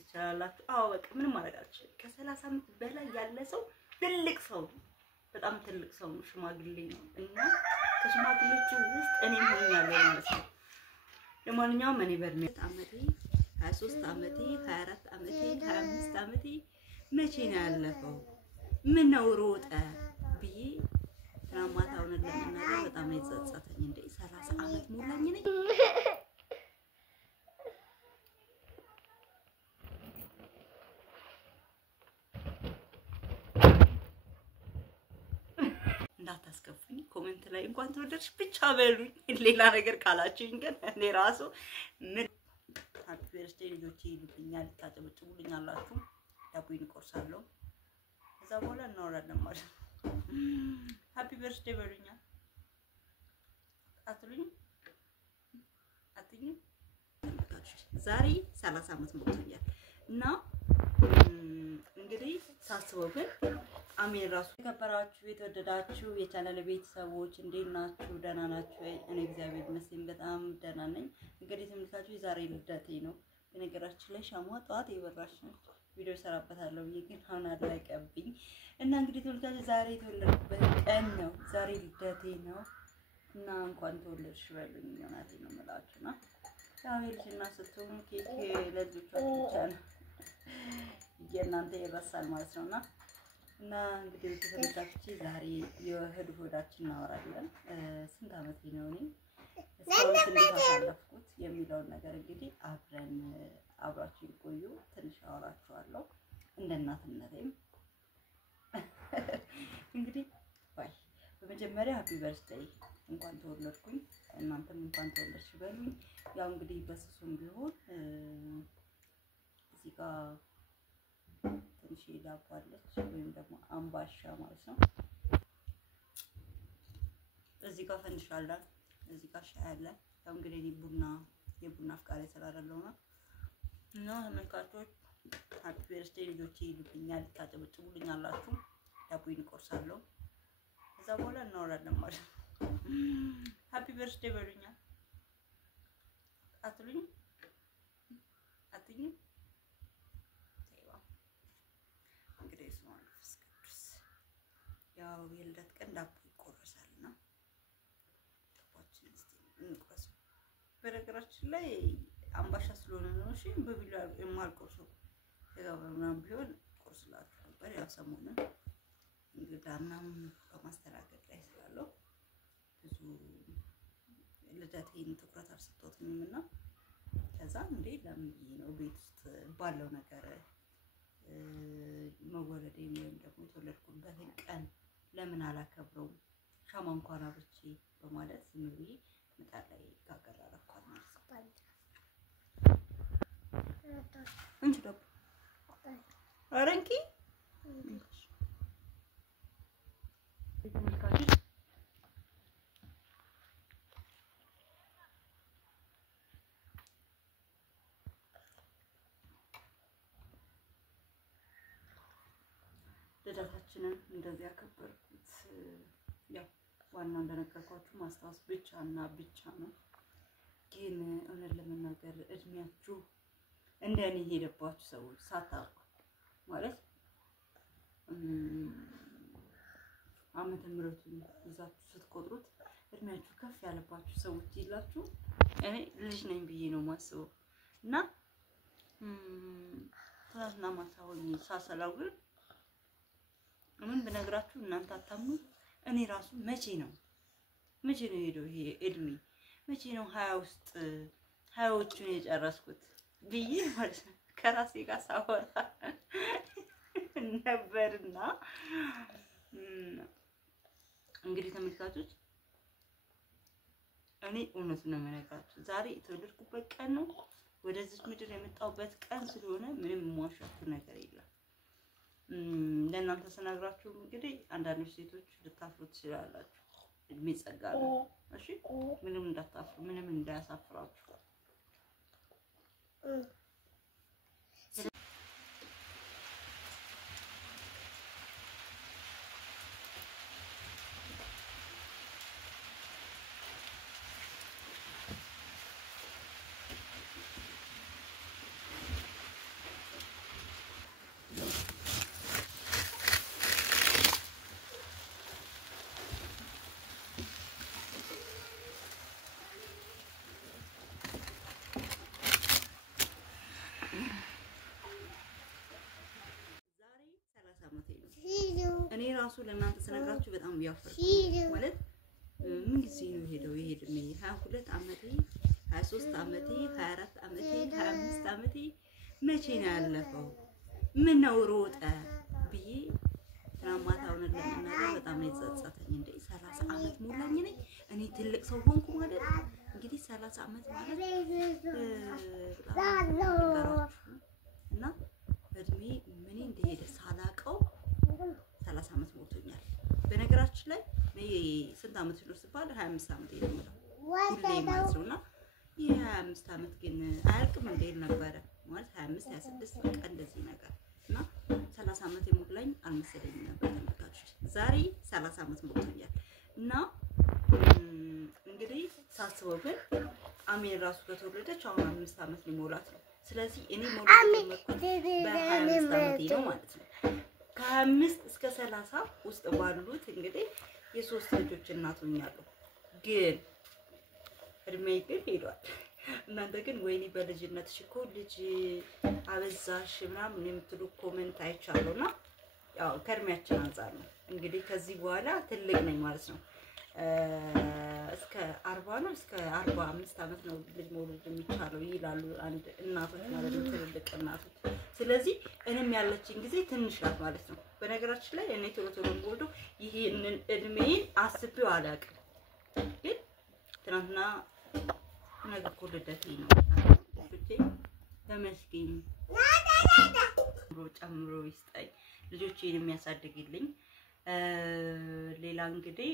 ትችላላችሁ። አዎ በቃ ምንም ማድረግ አልችልም። ከ30 ዓመት በላይ ያለ ሰው ትልቅ ሰው በጣም ትልቅ ሰው ነው፣ ሽማግሌ ነው እና ከሽማግሌዎቹ ውስጥ እኔም ሆኛለሁ ማለት ነው። ለማንኛውም እኔ በእድሜ ዓመቴ 23 ዓመቴ 24 ዓመቴ 25 ዓመቴ መቼ ነው ያለፈው? ምን ነው ሮጠ ብዬ ትናማታውን ለምናገር በጣም ይጸጸተኝ። እንደ 30 ዓመት ሞላኝ ነኝ። እንዳታስከፉኝ ኮሜንት ላይ እንኳን ተወደድሽ ብቻ በሉኝ። ሌላ ነገር ካላችሁኝ ግን እኔ ራሱ ምን ሃፒ በርዝዴይ ልጆቼ ይሉኛል፣ ታጨበጭቡልኛላችሁ፣ ዳቦዬን እቆርሳለሁ። ከዛ በኋላ እናወራለን ማለት ነው። ሃፒ በርዝዴይ በሉኛ አትሉኝ አትሉኝ። ዛሬ 30 ዓመት ሞልቶኛል እና እንግዲህ ሳስበው ግን አሜን ራሱ ተከበራችሁ የተወደዳችሁ የቻናል ቤተሰቦች እንዴት ናችሁ? ደህና ናችሁ? እኔ እግዚአብሔር ይመስገን በጣም ደህና ነኝ። እንግዲህ ተመልካችሁ ዛሬ ልደቴ ነው። በነገራችን ላይ ሻማ ጧት የበራሽ ነው ቪዲዮ ሰራበታለሁ ብዬ ግን አሁን አለቀብኝ እና እንግዲህ ተመልካችሁ ዛሬ የተወለድኩበት ቀን ነው። ዛሬ ልደቴ ነው እና እንኳን ተወለድሽ በሉኝ ይሆናል ነው የምላችሁና ያው ልጅና ስትሆኑ ኬክ ለልጆቻችሁ ብቻ ነው የእናንተ ይረሳል ማለት ነውና እና እንግዲህ ተመልካቾቼ ዛሬ የእህል ሆዳችን እናወራለን። ስንት ዓመት ነው እኔ እስካሁን እንዴት አሳለፍኩት የሚለውን ነገር እንግዲህ አብራችሁ ይቆዩ። ትንሽ አወራችኋለሁ እንደ እናትነቴም እንግዲህ ባይ በመጀመሪያ ሃፒ በርዝዴይ እንኳን ተወለድኩኝ። እናንተም እንኳን ተወለድሽ በሉኝ። ያው እንግዲህ በስሱም ቢሆን እዚህ ጋር ትንሽ ዳቦ አለች ወይም ደግሞ አምባሻ ማለት ነው። እዚህ ጋር ፈንድሻ አለ፣ እዚህ ጋር ሻይ አለ። ያው እንግዲህ የቡና አፍቃሪ ስላደረገው ነው እና ተመልካቾች ሃፒ በርዝዴይ ልጆቼ ይሉኛል፣ ታጨበጭቡልኛላችሁ፣ ዳቦዬን እቆርሳለሁ። ከዛ በኋላ እናወራለን ማለት ነው። ሃፒ በርዝዴይ በሉኛ አትሉኝ አትሉኝ። ያው የልደት ቀን ዳቦ ይቆረሳልና ዳቦችን እስቲ እንቆርስ። በነገራችን ላይ አምባሻ ስለሆነ ነው እሺ በቢላ የማልቆርሰው። ያው ምናምን ቢሆን ቆርስላችሁ ነበር። ያው ሰሞኑን እንግዳ ምናምን በማስተናገድ ላይ ስላለው ብዙ ልደቴን ትኩረት አልሰጠሁትምና ከዛ እንዴ ለምን ነው ቤት ውስጥ ባለው ነገር መወለዴን ወይም ደግሞ የተወለድኩበትን ቀን ለምን አላከብረውም ሻማ እንኳን አብርቼ በማለት ዝም ብዬ ምጣድ ላይ ጋገር አደረኳት ማለት ነው። እንጂ ዳቦ አረንኪ ልደታችንን እንደዚህ ያከበርኩት ያው ዋናው እንደነገርኳችሁ ማስታወስ ብቻና ብቻ ነው። ግን እውነት ለመናገር እድሜያችሁ እንደኔ ሄደባችሁ ሰዎች ሳታውቁ ማለት ዓመተ ምሕረቱን ይዛችሁ ስትቆጥሩት እድሜያችሁ ከፍ ያለባችሁ ሰዎች ይላችሁ እኔ ልጅ ነኝ ብዬ ነው ማስበው እና ታና ማታወኝ ሳሰላው ግን ምን ብነግራችሁ እናንተ አታምኑ። እኔ ራሱ መቼ ነው ሄዶ ይሄ እድሜ መቼ ነው 20 ውስጥ 20ዎቹን የጨረስኩት ብዬ ማለት ነው ከራሴ ጋር ሳወራ ነበርና እንግዲህ ተመልካቾች እኔ እውነት ነው የምነግራችሁ ዛሬ የተወለድኩበት ቀን ነው። ወደዚህ ምድር የመጣሁበት ቀን ስለሆነ ምንም የማዋሻችሁ ነገር የለም። ለእናንተ ስነግራችሁ እንግዲህ አንዳንድ ሴቶች ልታፍሩ ትችላላችሁ። እድሜ ጸጋ ነው እሺ፣ ምንም እንዳታፍሩ፣ ምንም እንዳያሳፍራችሁ። ራሱ ለእናንተ ስነግራችሁ በጣም ያፈርኩ ማለት ምን ጊዜ ነው ሄደው ይሄድም 22 ዓመቴ 23 ዓመቴ 24 ዓመቴ 25 ዓመቴ መቼ ነው ያለፈው ምን ነው ሮጠ ብዬ ትናማታውን ለምናለው በጣም ይጸጸተኝ እንዴ 30 ዓመት ሞላኝ ነኝ እኔ ትልቅ ሰው ሆንኩ ማለት እንግዲህ 30 ዓመት ማለት እና እድሜ ምን እንደሄደ ሳላቀው 30 ዓመት ሞልቶኛል በነገራችን ላይ ስንት ዓመት ነው ሲባል 25 ዓመት ይደምራል ሁሌ ማለት ነውና የ25 ዓመት ግን አያልቅም እንዴ ነበር ማለት 25 26 በቃ እንደዚህ ነገር እና 30 ዓመት የሞላኝ አልመሰለኝም ነበር ተመልካቾች ዛሬ 30 ዓመት ሞልቶኛል እና እንግዲህ ሳስበው ግን አሜን ራሱ ከተወለደች አሁን 5 ዓመት ሊሞላት ነው ስለዚህ እኔ ሞልቶኛል በ25 ዓመቴ ነው ማለት ነው ከ25 እስከ 30 ውስጥ ባሉት እንግዲህ የሶስት ልጆች እናት ሆኛለሁ ግን እድሜ ግን ሄዷል እናንተ ግን ወይኔ በልጅነትሽ እኮ ልጅ አበዛሽ ምናምን የምትሉ ኮሜንት አይቻለውና ያው ከእድሜያችን አንፃር ነው እንግዲህ ከዚህ በኋላ ትልቅ ነኝ ማለት ነው እስከ 40 ነው እስከ 45 ዓመት ነው ልጅ መውለድ የሚቻለው ይላሉ አንድ እናቶች ማለት ነው ትልልቅ እናቶች ስለዚህ እኔም ያለችኝ ጊዜ ትንሽ ናት ማለት ነው በነገራችን ላይ እኔ ቶሎ ወልዶ ይሄንን እድሜን አስቤው አላውቅም ግን ትናንትና ነገር ኮልደቴ ነው ልጅ ተመስገን ጨምሮ ይስጠኝ ልጆቼን የሚያሳድግልኝ ሌላ እንግዲህ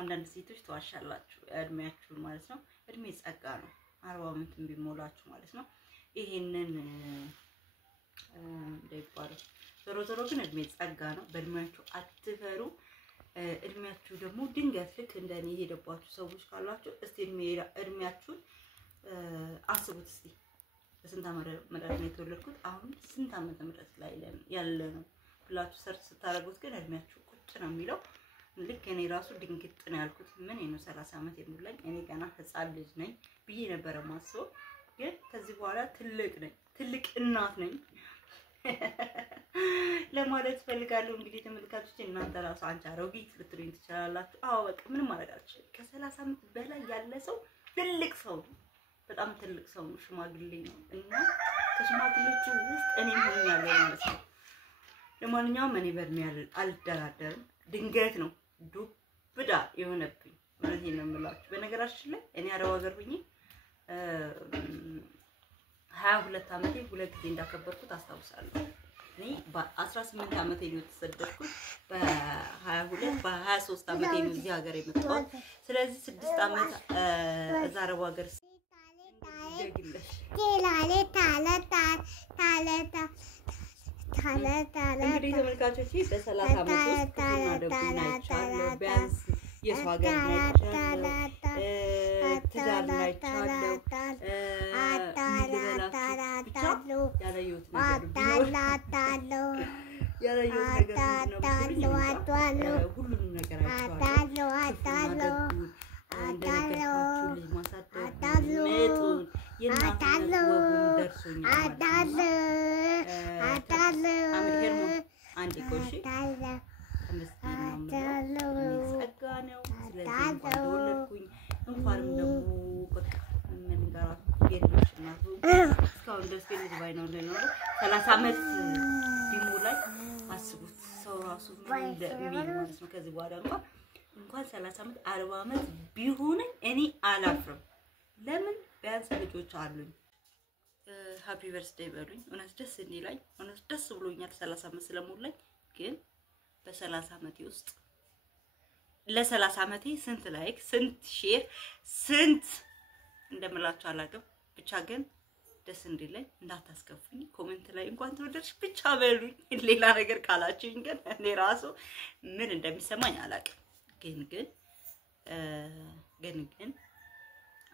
አንዳንድ ሴቶች ተዋሻላችሁ እድሜያችሁን ማለት ነው እድሜ ጸጋ ነው 40 ዓመት ቢሞላችሁ ማለት ነው ይሄንን እንደይባል ዞሮ ግን እድሜ ጸጋ ነው በእድሜያችሁ አትፈሩ እድሜያችሁ ደግሞ ድንገት ልክ እንደኔ ሄደባችሁ ሰዎች ካላችሁ እስቲ እድሜያችሁን አስቡት እስቲ በስንት ዓመት ነው የተወለድኩት አሁን ስንት ዓመት ምድረስ ላይ ያለ ነው ብላችሁ ሰርች ስታረጉት ግን እድሜያችሁ ቁጭ ነው የሚለው ልክ እኔ ራሱ ድንግጥ ነው ያልኩት ምን ነው 30 ዓመት የሞላኝ እኔ ገና ህፃን ልጅ ነኝ ብዬ ነበር ማስበው ግን ከዚህ በኋላ ትልቅ ነኝ ትልቅ እናት ነኝ ለማለት ፈልጋለሁ እንግዲህ ተመልካቾች እናንተ ራሱ አንቺ አሮጊት ልትሉኝ ትችላላችሁ አዎ በቃ ምንም ማረጋችሁ ከ30 ዓመት በላይ ያለ ሰው ትልቅ ሰው በጣም ትልቅ ሰው ነው ሽማግሌ ነው እና ከሽማግሌዎቹ ውስጥ እኔ ሆኛለሁ ማለት ነው ለማንኛውም እኔ በእድሜ አልደራደርም ድንገት ነው ዱብዳ የሆነብኝ ማለት ነው የምላችሁ በነገራችን ላይ እኔ አረብ ሀገር ሆኜ 22 ዓመቴ ሁለት ጊዜ እንዳከበርኩት አስታውሳለሁ እኔ በ18 ዓመቴ ነው የተሰደድኩት በ22 በ23 ዓመቴ ነው እዚህ ሀገር የመጣሁት ስለዚህ 6 ዓመት እዛ አረብ ሀገር እንግዲህ ተመልካቾች በ30 ዓመት ውስጥ ተናደጉናቻለሁ ቢያንስ የሰው ሀገር ናይቻለሁ ትዳር ናይቻለሁ ያለየሁት ነገር ሁሉንም ነገር አይቻለሁ ዓመት ቢሞላኝ አስቡት ሰው ራሱ ምን እንደሚል ማለት ነው ከዚህ በኋላ እንኳን 30 ዓመት 40 ዓመት ቢሆን እኔ አላፍርም ለምን ቢያንስ ልጆች አሉኝ ሃፒ በርዝዴይ በሉኝ እውነት ደስ እንዲላኝ እውነት ደስ ብሎኛል 30 ዓመት ስለሞላኝ ግን በ30 ዓመቴ ውስጥ ለ30 ዓመቴ ስንት ላይክ ስንት ሼር ስንት እንደምላችሁ አላውቅም ብቻ ግን ደስ እንዲለኝ እንዳታስከፉኝ ኮሜንት ላይ እንኳን ተወደድሽ ብቻ በሉኝ ሌላ ነገር ካላችሁኝ ግን እኔ ራሱ ምን እንደሚሰማኝ አላውቅም ግን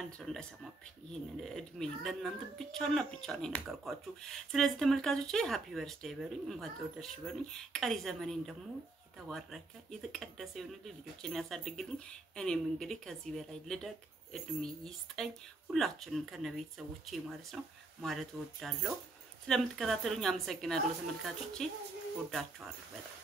አንድ ሰው እንዳይሰማብኝ ይሄንን እድሜ ለእናንተ ብቻና ብቻ ነው የነገርኳችሁ ስለዚህ ተመልካቾቼ ሃፒ በርዝዴይ በሉኝ እንኳን ተወደድሽ በሉኝ ቀሪ ዘመኔን ደግሞ የተባረከ የተቀደሰ ይሁንልኝ ልጆቼን ያሳድግልኝ እኔም እንግዲህ ከዚህ በላይ ልደግ እድሜ ይስጠኝ ሁላችንም ከነቤተሰቦቼ ማለት ነው ማለት ወዳለው ስለምትከታተሉኝ አመሰግናለሁ ተመልካቾቼ ወዳችኋለሁ በጣም